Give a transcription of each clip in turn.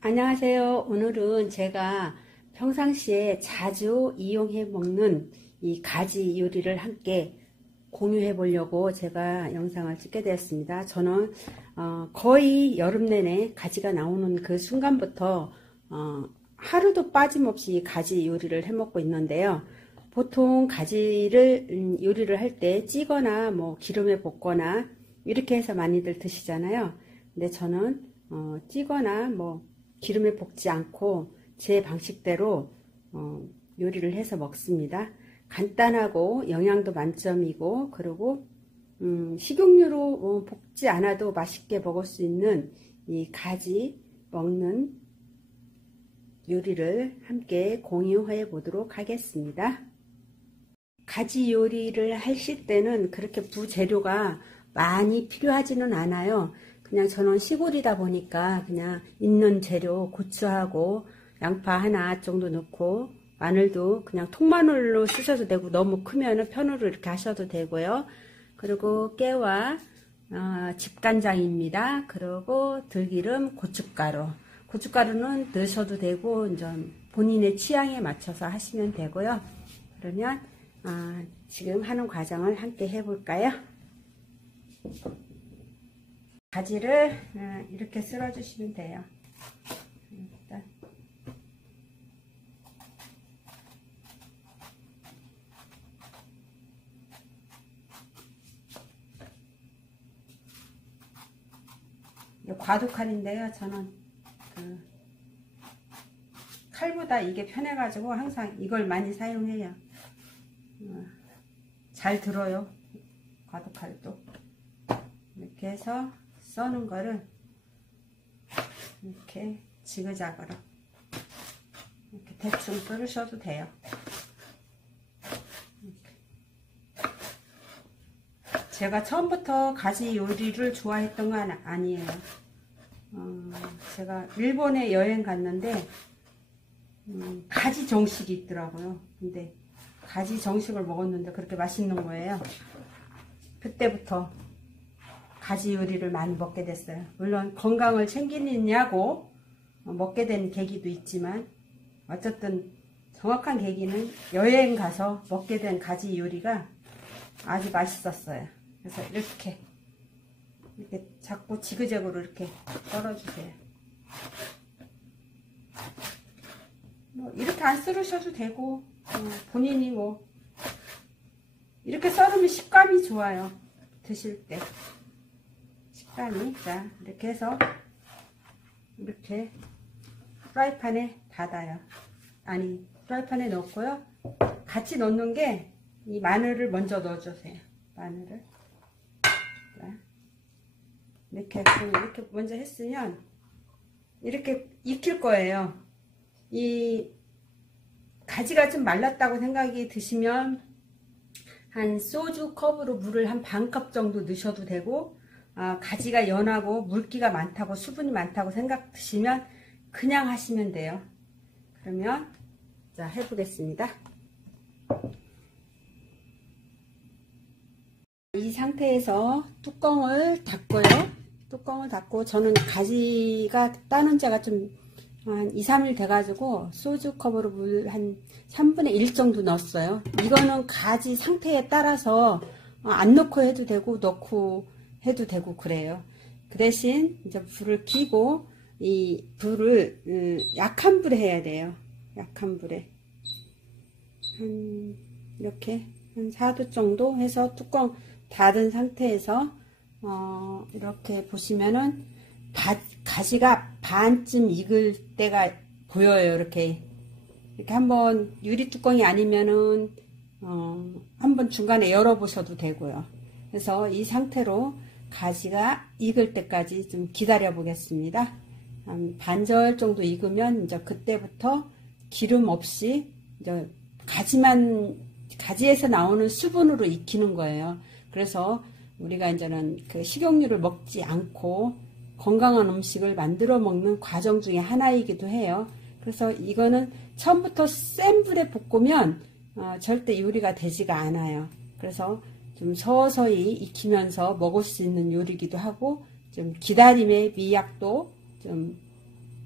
안녕하세요. 오늘은 제가 평상시에 자주 이용해 먹는 이 가지 요리를 함께 공유해 보려고 제가 영상을 찍게 되었습니다. 저는 거의 여름 내내 가지가 나오는 그 순간부터 하루도 빠짐없이 가지 요리를 해 먹고 있는데요. 보통 가지를 요리를 할 때 찌거나 뭐 기름에 볶거나 이렇게 해서 많이들 드시잖아요. 근데 저는 찌거나 뭐 기름에 볶지 않고 제 방식대로 요리를 해서 먹습니다. 간단하고 영양도 만점이고, 그리고 식용유로 볶지 않아도 맛있게 먹을 수 있는 이 가지 먹는 요리를 함께 공유해 보도록 하겠습니다. 가지 요리를 하실 때는 그렇게 부재료가 많이 필요하지는 않아요. 그냥 저는 시골이다 보니까 그냥 있는 재료 고추하고 양파 하나 정도 넣고, 마늘도 그냥 통마늘로 쓰셔도 되고 너무 크면 편으로 이렇게 하셔도 되고요. 그리고 깨와 집간장입니다. 그리고 들기름, 고춧가루는 넣으셔도 되고 이제 본인의 취향에 맞춰서 하시면 되고요. 그러면 지금 하는 과정을 함께 해볼까요? 가지를 이렇게 썰어 주시면 돼요. 일단 과도칼인데요. 저는 칼보다 이게 편해 가지고 항상 이걸 많이 사용해요. 잘 들어요. 과도칼도. 이렇게 해서 써는 거를 이렇게 지그자그로 이렇게 대충 썰으셔도 돼요. 이렇게. 제가 처음부터 가지 요리를 좋아했던 건 아니에요. 제가 일본에 여행 갔는데 가지 정식이 있더라고요. 근데 가지 정식을 먹었는데 그렇게 맛있는 거예요. 그때부터 가지 요리를 많이 먹게 됐어요. 물론 건강을 챙기느냐고 먹게 된 계기도 있지만, 어쨌든 정확한 계기는 여행 가서 먹게 된 가지 요리가 아주 맛있었어요. 그래서 이렇게 자꾸 지그재그로 이렇게 썰어주세요. 뭐 이렇게 안 썰으셔도 되고, 본인이 뭐 이렇게 썰으면 식감이 좋아요. 드실 때 식감이. 자, 이렇게 해서 이렇게 프라이팬에 닫아요. 아니, 프라이팬에 넣고요. 같이 넣는 게 이 마늘을 먼저 넣어주세요. 마늘을. 자, 이렇게 먼저 했으면 이렇게 익힐 거예요. 이 가지가 좀 말랐다고 생각이 드시면 한 소주 컵으로 물을 한 반 컵 정도 넣으셔도 되고, 가지가 연하고 물기가 많다고, 수분이 많다고 생각 드시면 그냥 하시면 돼요. 그러면 자, 해보겠습니다. 이 상태에서 뚜껑을 닫고요. 뚜껑을 닫고, 저는 가지가 따는 지가 좀 한 2, 3일 돼가지고 소주컵으로 물 한 3분의 1 정도 넣었어요. 이거는 가지 상태에 따라서 안 넣고 해도 되고 넣고 해도 되고 그래요. 그 대신 이제 불을 켜고, 이 불을 약한 불에 해야 돼요. 약한 불에 이렇게 한 4도 정도 해서 뚜껑 닫은 상태에서 이렇게 보시면은 가지가 반쯤 익을 때가 보여요. 이렇게 한번, 유리 뚜껑이 아니면은 한번 중간에 열어보셔도 되고요. 그래서 이 상태로 가지가 익을 때까지 좀 기다려 보겠습니다. 한 반절 정도 익으면 이제 그때부터 기름 없이 이제 가지에서 나오는 수분으로 익히는 거예요. 그래서 우리가 이제는 그 식용유를 먹지 않고 건강한 음식을 만들어 먹는 과정 중에 하나이기도 해요. 그래서 이거는 처음부터 센 불에 볶으면 절대 요리가 되지가 않아요. 그래서 좀 서서히 익히면서 먹을 수 있는 요리이기도 하고 좀 기다림의 미약도 좀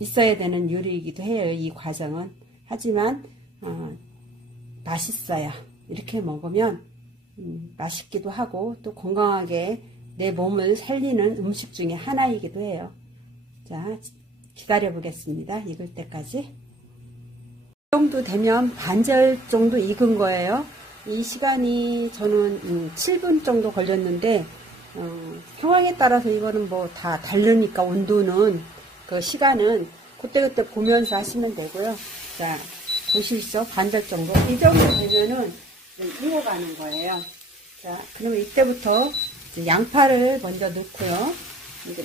있어야 되는 요리이기도 해요. 이 과정은. 하지만 맛있어요. 이렇게 먹으면 맛있기도 하고 또 건강하게 내 몸을 살리는 음식 중에 하나이기도 해요. 자, 기다려 보겠습니다. 익을 때까지. 이 정도 되면 반절 정도 익은 거예요. 이 시간이 저는 7분 정도 걸렸는데 상황에 따라서 이거는 뭐 다 다르니까 온도는 그 시간은 그때그때 보면서 하시면 되고요. 자, 보시죠. 반절 정도. 이 정도 되면은 익어가는 거예요. 자, 그러면 이때부터 이제 양파를 먼저 넣고요.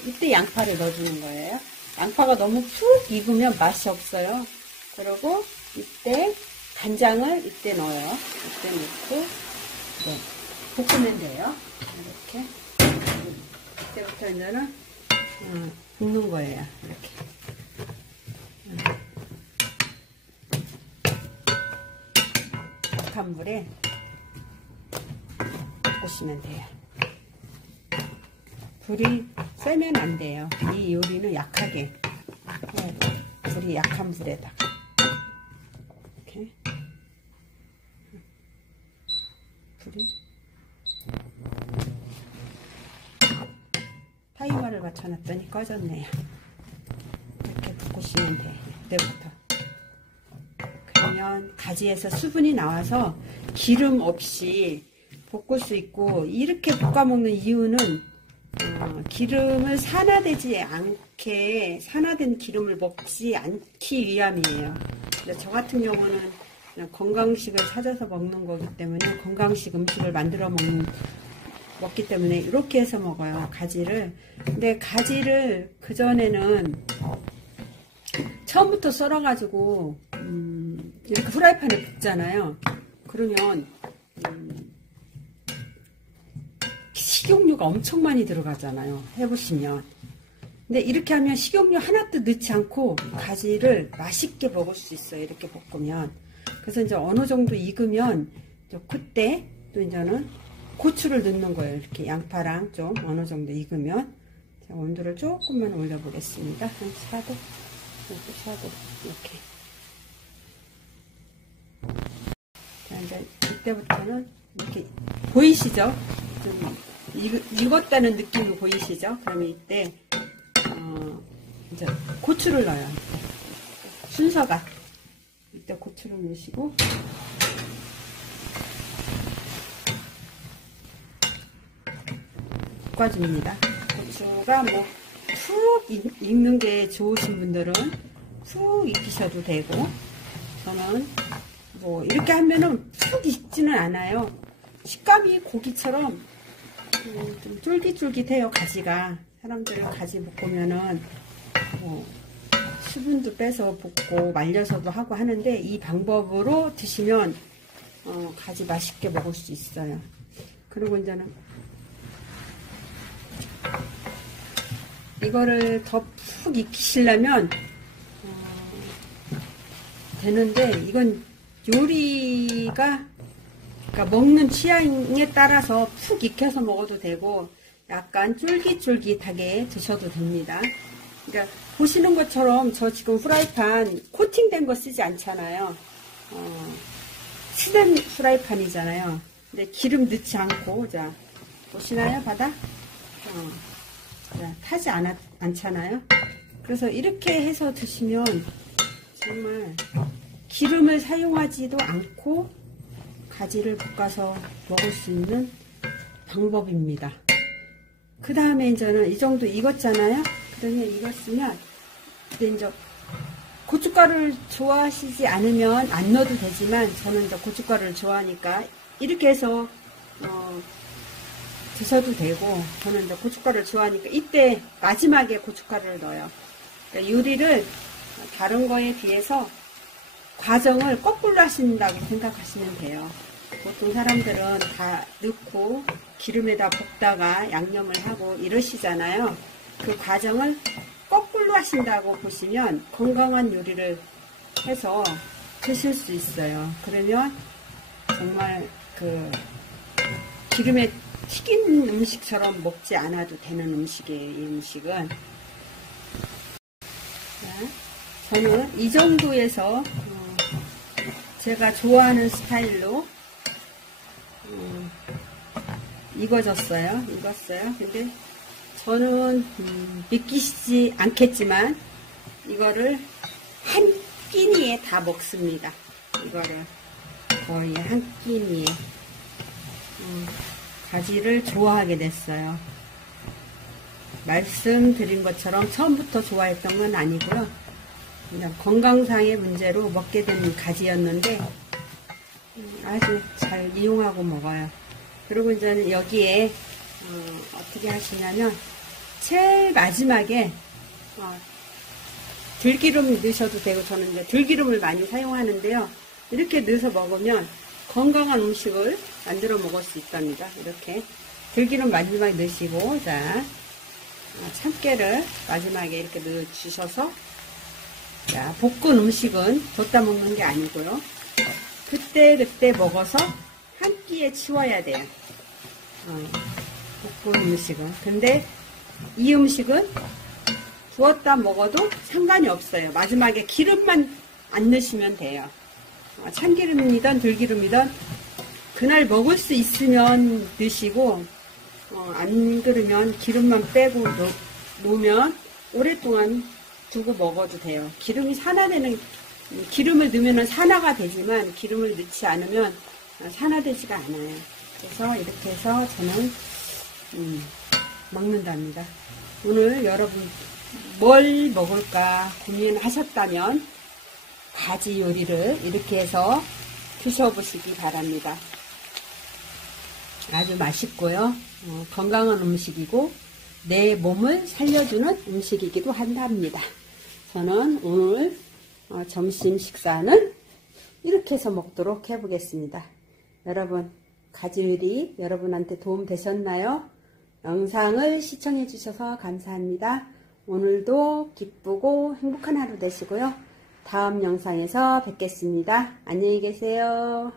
이때 양파를 넣어주는 거예요. 양파가 너무 푹 익으면 맛이 없어요. 그리고 이때 간장을 이때 넣어요. 이때 넣고 볶으면 돼요. 이렇게. 이때부터 이제는 볶는 거예요. 이렇게. 약한 불에 볶으시면 돼요. 불이 세면 안 돼요. 이 요리는 약하게 해야 돼요. 불이 약한 불에다가 이렇게 불이 타이머를 맞춰놨더니 꺼졌네요. 이렇게 볶으시면 돼요. 이때부터. 그러면 가지에서 수분이 나와서 기름 없이 볶을 수 있고, 이렇게 볶아 먹는 이유는 기름을 산화되지 않게, 산화된 기름을 먹지 않기 위함이에요. 저 같은 경우는 그냥 건강식을 찾아서 먹는 거기 때문에, 건강식 음식을 만들어 먹기 때문에 이렇게 해서 먹어요, 가지를. 근데 가지를 그전에는 처음부터 썰어가지고 이렇게 후라이팬에 굽잖아요. 그러면 식용유가 엄청 많이 들어가잖아요. 해보시면. 근데 이렇게 하면 식용유 하나도 넣지 않고 가지를 맛있게 먹을 수 있어요. 이렇게 볶으면. 그래서 이제 어느 정도 익으면 그때 또 이제는 고추를 넣는 거예요. 이렇게 양파랑 좀 어느 정도 익으면. 자, 온도를 조금만 올려보겠습니다. 한 4도, 4도 이렇게. 자, 이제 이때부터는 이렇게 보이시죠? 좀 익었다는 느낌이 보이시죠? 그러면 이때 이제 고추를 넣어요. 이때. 순서가 이때 고추를 넣으시고 볶아줍니다. 고추가 뭐 푹 익는 게 좋으신 분들은 푹 익히셔도 되고, 저는 뭐 이렇게 하면은 푹 익지는 않아요. 식감이 고기처럼 좀 쫄깃쫄깃해요. 가지가. 사람들은 가지 볶으면은 뭐 수분도 빼서 볶고 말려서도 하고 하는데, 이 방법으로 드시면 가지 맛있게 먹을 수 있어요. 그리고 이제는 이거를 더 푹 익히시려면 되는데, 이건 요리가 그러니까 먹는 취향에 따라서 푹 익혀서 먹어도 되고 약간 쫄깃쫄깃하게 드셔도 됩니다. 그러니까 보시는 것처럼 저 지금 프라이팬 코팅된 거 쓰지 않잖아요. 스텐 프라이팬이잖아요. 근데 기름 넣지 않고, 자 보시나요, 바닥? 자, 타지 않잖아요. 그래서 이렇게 해서 드시면 정말 기름을 사용하지도 않고 가지를 볶아서 먹을 수 있는 방법입니다. 그 다음에 이제는 이 정도 익었잖아요. 그러면 익었으면 이제 고춧가루를 좋아하시지 않으면 안 넣어도 되지만, 저는 이제 고춧가루를 좋아하니까 이렇게 해서 드셔도 되고, 저는 이제 고춧가루를 좋아하니까 이때 마지막에 고춧가루를 넣어요. 그러니까 요리를 다른 거에 비해서 과정을 거꾸로 하신다고 생각하시면 돼요. 보통 사람들은 다 넣고 기름에다 볶다가 양념을 하고 이러시잖아요. 그 과정을 거꾸로 하신다고 보시면 건강한 요리를 해서 드실 수 있어요. 그러면 정말 그 기름에 튀긴 음식처럼 먹지 않아도 되는 음식이에요. 이 음식은. 자, 저는 이 정도에서 제가 좋아하는 스타일로 익었어요. 근데 저는 믿기시지 않겠지만 이거를 한 끼니에 다 먹습니다. 이거를 거의 한 끼니에 가지를 좋아하게 됐어요. 말씀드린 것처럼 처음부터 좋아했던 건 아니고요. 그냥 건강상의 문제로 먹게 된 가지였는데 아주 잘 이용하고 먹어요. 그리고 이제 여기에 어떻게 하시냐면 제일 마지막에 들기름 넣으셔도 되고, 저는 이제 들기름을 많이 사용하는데요. 이렇게 넣어서 먹으면 건강한 음식을 만들어 먹을 수 있답니다. 이렇게 들기름 마지막에 넣으시고, 자, 참깨를 마지막에 이렇게 넣어 주셔서, 자, 볶은 음식은 뒀다 먹는 게 아니고요. 그때 먹어서 한 끼에 치워야 돼요. 볶은 음식은. 근데 이 음식은 두었다 먹어도 상관이 없어요. 마지막에 기름만 안 넣으시면 돼요. 참기름이든 들기름이든 그날 먹을 수 있으면 넣으시고, 안 그러면 기름만 빼고 놓으면 오랫동안 두고 먹어도 돼요. 기름이 산화되는, 기름을 넣으면 산화가 되지만 기름을 넣지 않으면 산화되지가 않아요. 그래서 이렇게 해서 저는 먹는답니다. 오늘 여러분 뭘 먹을까 고민하셨다면 가지 요리를 이렇게 해서 드셔보시기 바랍니다. 아주 맛있고요. 건강한 음식이고 내 몸을 살려주는 음식이기도 한답니다. 저는 오늘 점심 식사는 이렇게 해서 먹도록 해보겠습니다. 여러분, 가지 요리 여러분한테 도움 되셨나요? 영상을 시청해 주셔서 감사합니다. 오늘도 기쁘고 행복한 하루 되시고요. 다음 영상에서 뵙겠습니다. 안녕히 계세요.